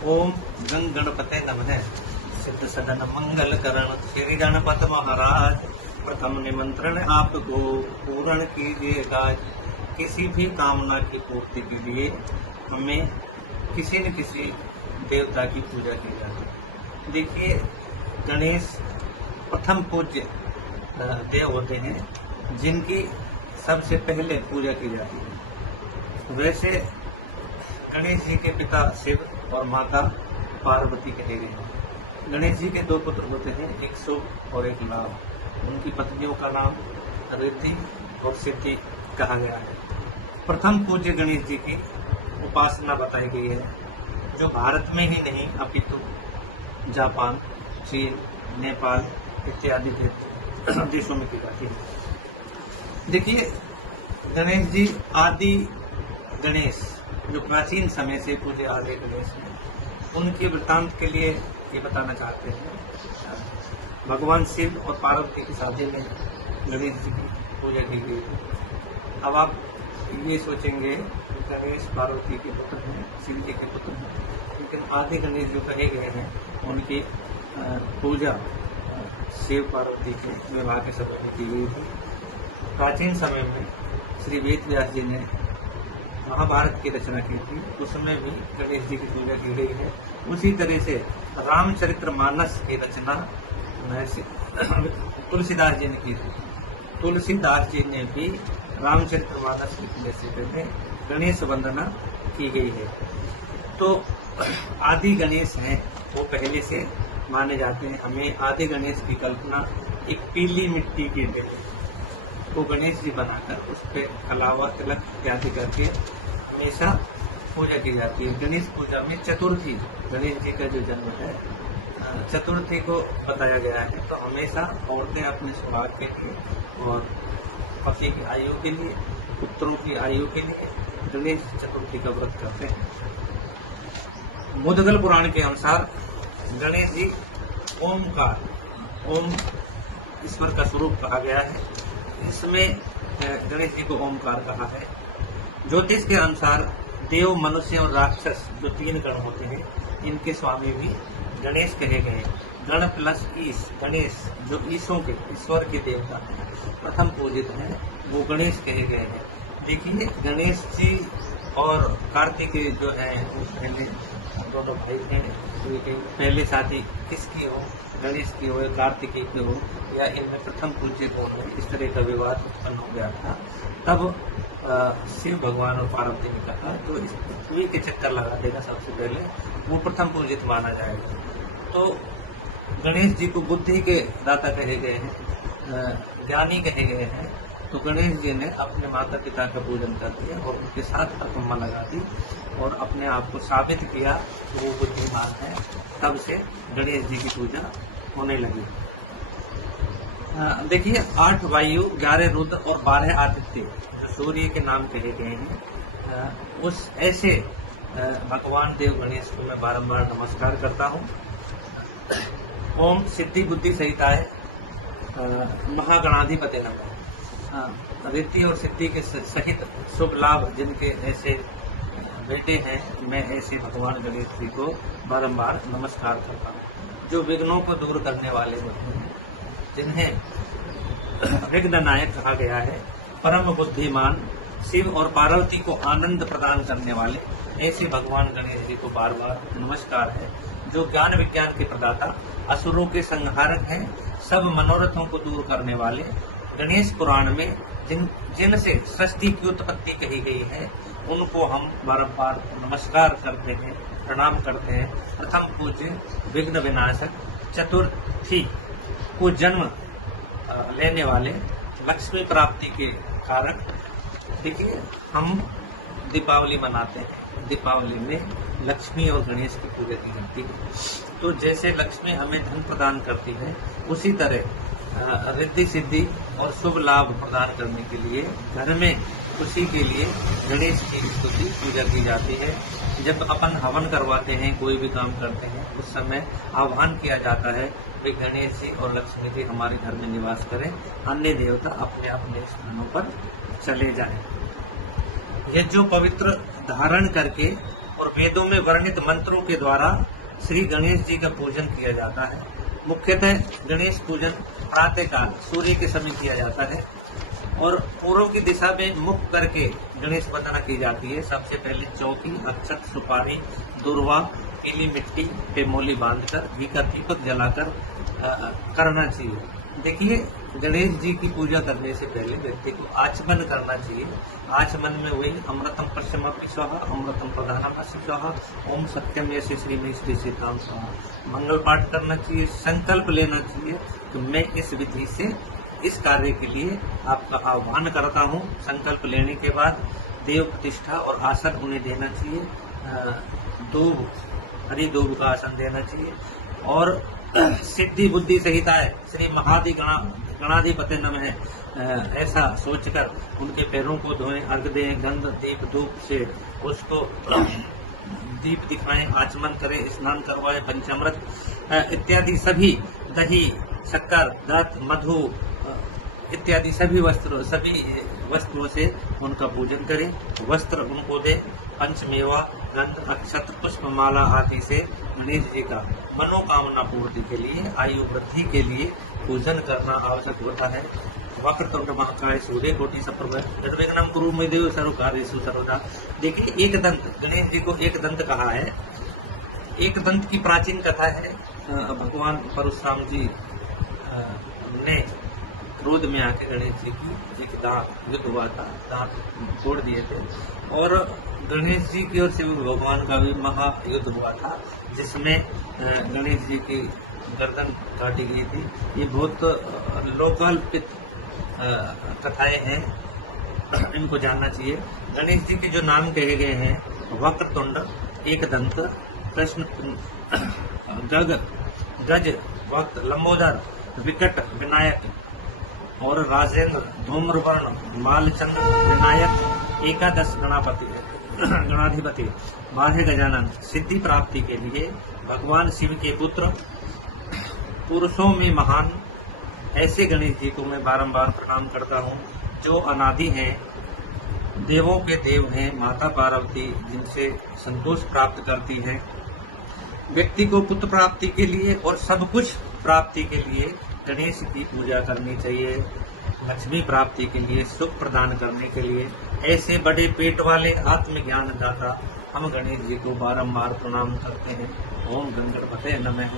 ओम गंग गणपते नमः। सिद्ध सदन मंगल करण श्री गणपत महाराज, प्रथम निमंत्रण आपको पूर्ण कीजिए गाज। किसी भी कामना की पूर्ति के लिए हमें किसी न किसी देवता की पूजा की जाती है। देखिए, गणेश प्रथम पूज्य देव होते हैं जिनकी सबसे पहले पूजा की जाती है। वैसे गणेश जी के पिता शिव और माता पार्वती कहे गए हैं। गणेश जी के दो पुत्र होते हैं, एक शुभ और एक लाभ। उनकी पत्नियों का नाम रिद्धि और सिद्धि कहा गया है। प्रथम पूज्य गणेश जी की उपासना बताई गई है, जो भारत में ही नहीं अपितु जापान, चीन, नेपाल इत्यादि देशों में की जाती है। देखिए, गणेश जी आदि गणेश जो प्राचीन समय से पूजे आदि गणेश हैं, उनके वृत्तांत के लिए ये बताना चाहते हैं। भगवान शिव और पार्वती की शादी में गणेश जी की पूजा की गई है। अब आप ये सोचेंगे कि गणेश पार्वती के पुत्र हैं, शिव जी के पुत्र हैं, लेकिन आदि गणेश जो कहे गए हैं उनकी पूजा शिव पार्वती के विवाह के समय में की गई थी। प्राचीन समय में श्री वेद व्यास जी ने महाभारत की रचना की थी, उसमें भी गणेश जी की पूजा की गई है। उसी तरह से रामचरितमानस की रचना तुलसीदास जी ने की थी। तुलसीदास जी ने भी रामचरितमानस लिखने से पहले गणेश वंदना की गई है। तो आदि गणेश हैं वो पहले से माने जाते हैं। हमें आदि गणेश की कल्पना एक पीली मिट्टी के दिल को गणेश जी बनाकर उस पर अलावा तिलक इत्यादि करके हमेशा पूजा की जाती है। गणेश पूजा में चतुर्थी, गणेश जी का जो जन्म है चतुर्थी को बताया गया है। तो हमेशा औरतें अपने सुहाग के लिए और पति की आयु के लिए, पुत्रों की आयु के लिए गणेश चतुर्थी का व्रत करते हैं। मुद्गल पुराण के अनुसार गणेश जी ओमकार, ओम ईश्वर का स्वरूप कहा गया है। इसमें गणेश जी को ओमकार कहा है। ज्योतिष के अनुसार देव, मनुष्य और राक्षस जो तीन गण होते हैं, इनके स्वामी भी गणेश कहे गए। गण प्लस ईश, गणेश जो ईशों के, ईश्वर के देवता हैं, प्रथम पूजित हैं, वो गणेश कहे गए हैं। देखिए, गणेश जी और कार्तिकेय जो है वो पहले दोनों भाई हैं। पहले शादी किसकी हो, गणेश की हो या कार्तिकेय की हो, या इनमें प्रथम पूज्य कौन हो, इस तरह का विवाद उत्पन्न हो गया था। तब शिव भगवान और पार्वती ने कहा तो इस पृथ्वी के चक्कर लगा देगा सबसे पहले, वो प्रथम पूजित माना जाएगा। तो गणेश जी को बुद्धि के दाता कहे गए हैं, ज्ञानी कहे गए हैं। तो गणेश जी ने अपने माता पिता का पूजन कर दिया और उनके साथ अकम्मा लगा दी और अपने आप को साबित किया कि वो बुद्धिमान है। तब से गणेश जी की पूजा होने लगी। देखिए, 8 वायु, 11 रुद्र और 12 आदित्य जो सूर्य के नाम कहे गए हैं, उस ऐसे भगवान देव गणेश को मैं बारंबार नमस्कार करता हूँ। ओम सिद्धि बुद्धि सहिताय महागणाधिपति नमः। रिद्धि और सिद्धि के सहित शुभ लाभ जिनके ऐसे बेटे हैं, मैं ऐसे भगवान गणेश जी को बारंबार नमस्कार करता हूँ। जो विघ्नों को दूर करने वाले होते हैं, जिन्हें विघ्न नायक कहा गया है, परम बुद्धिमान, शिव और पार्वती को आनंद प्रदान करने वाले, ऐसे भगवान गणेश जी को बार बार नमस्कार है। जो ज्ञान विज्ञान के प्रदाता, असुरों के संहारक हैं, सब मनोरथों को दूर करने वाले, गणेश पुराण में जिनसे सृष्टि की उत्पत्ति कही गई है, उनको हम बारंबार नमस्कार करते हैं, प्रणाम करते हैं। प्रथम पूज्य विघ्न विनाशक, चतुर्थी को जन्म लेने वाले, लक्ष्मी प्राप्ति के कारक। देखिए, हम दीपावली मनाते हैं, दीपावली में लक्ष्मी और गणेश की पूजा की जाती है। तो जैसे लक्ष्मी हमें धन प्रदान करती है, उसी तरह रिद्धि सिद्धि और शुभ लाभ प्रदान करने के लिए घर में खुशी के लिए गणेश की स्तुति पूजा की जाती है। जब अपन हवन करवाते हैं, कोई भी काम करते हैं, उस समय आह्वान किया जाता है कि गणेश जी और लक्ष्मी जी हमारे घर में निवास करें, अन्य देवता अपने अपने स्थानों पर चले जाएं। ये जो पवित्र धारण करके और और वेदों में वर्णित मंत्रों के द्वारा श्री गणेश जी का पूजन किया जाता है। मुख्यतः गणेश पूजन प्रातः काल सूर्य के समय किया जाता है और पूर्व की दिशा में मुख करके गणेश वंदना की जाती है। सबसे पहले चौकी, अक्षत, सुपारी, दुर्वा, पीली मिट्टी पे मोली बांधकर घी का दीपक जलाकर करना चाहिए। देखिए, गणेश जी की पूजा करने से पहले व्यक्ति को आचमन करना चाहिए। आचमन में वही अमृतम पश्चिमपि स्वाहा, अमृतम प्रधानमपि स्वाहा, ओम सत्यम यस्य श्रीमय श्री सीताम स्वाहा मंगल पाठ करना चाहिए। संकल्प लेना चाहिए कि मैं इस विधि से इस कार्य के लिए आपका आह्वान करता हूँ। संकल्प लेने के बाद देव प्रतिष्ठा और आसन उन्हें देना चाहिए। हरी दूब का आसन देना चाहिए और सिद्धि बुद्धि सहिताय श्री महादि गणाधिपति नमः ऐसा सोचकर उनके पैरों को धोएं, अर्घ दें, गंध दीप धूप से उसको दीप दिखाएं, आचमन करें, स्नान करवाएं, पंचामृत इत्यादि सभी दही, शक्कर, दत्त, मधु इत्यादि सभी वस्त्रों से उनका पूजन करें। वस्त्र उनको दे, पंचमेवा, गंध, अक्षत, पुष्पमाला आदि से गणेश जी का मनोकामना पूर्ति के लिए, आयु वृद्धि के लिए पूजन करना आवश्यक होता है। वक्रतुंड महाकाय सूर्यकोटि समप्रभ निर्विघ्नं कुरु मे देव सर्वकार्येषु सर्वदा। देखिए, एक दंत, गणेश जी को एक दंत कहा है। एक दंत की प्राचीन कथा है। भगवान परशुराम जी ने क्रोध में आके गणेश जी की एक दांत युद्ध हुआ था, दांत तोड़ दिए थे और गणेश जी की ओर से भगवान का भी महायुद्ध हुआ था जिसमें गणेश जी की गर्दन काटी गई थी। ये बहुत लोकल्पित कथाएं हैं, इनको जानना चाहिए। गणेश जी के जो नाम कहे गए हैं, वक्रतुंड, एक दंत, कृष्ण, गज, वक्त, लंबोदर, विकट, विनायक और राजेंद्र, धूम्रवर्ण, मालचंद्र, विनायक, एकादश गणाधिपति, 12 गजानन। सिद्धि प्राप्ति के लिए भगवान शिव के पुत्र, पुरुषों में महान ऐसे गणेश जी को मैं बारंबार प्रणाम करता हूँ, जो अनादि हैं, देवों के देव हैं, माता पार्वती जिनसे संतोष प्राप्त करती है। व्यक्ति को पुत्र प्राप्ति के लिए और सब कुछ प्राप्ति के लिए गणेश की पूजा करनी चाहिए। लक्ष्मी प्राप्ति के लिए, सुख प्रदान करने के लिए ऐसे बड़े पेट वाले आत्मज्ञान दाता हम गणेश जी को बारंबार प्रणाम करते हैं। ओम गणपतये नमः।